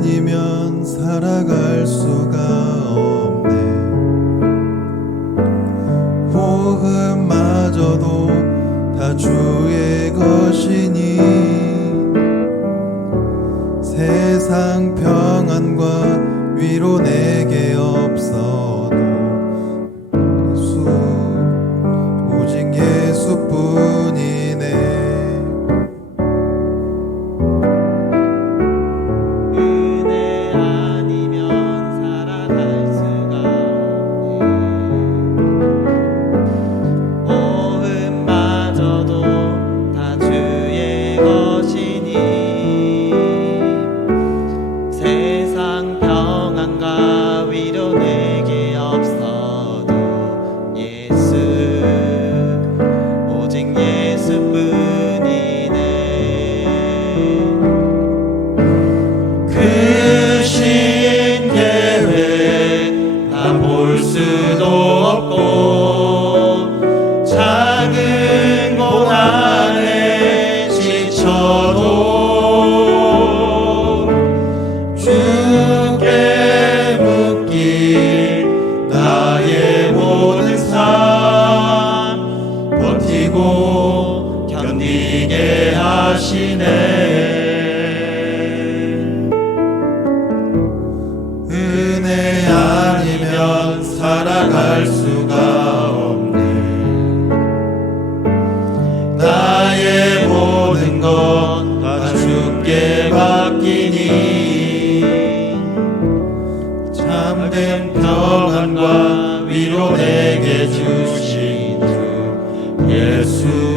아니면 살아갈 수가 없네. 호흡마저도 다 주의 것이니 세상 평안과 위로 내게 vida. 쉬게 하시네. 은혜 아니면 살아갈 수가 없네. 나의 모든 것다 죽게 바뀌니 참된 평안과 위로 내게 주신 주 예수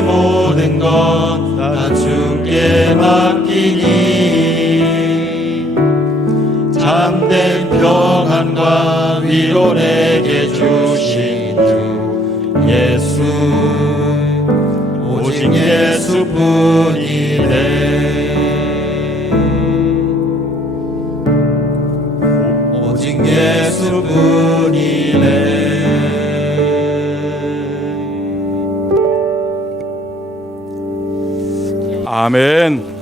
모든 것 다 주께 맡기니. 잠든 평안과 위로 내게 주신 주 예수. 오직 예수뿐이 내 아멘.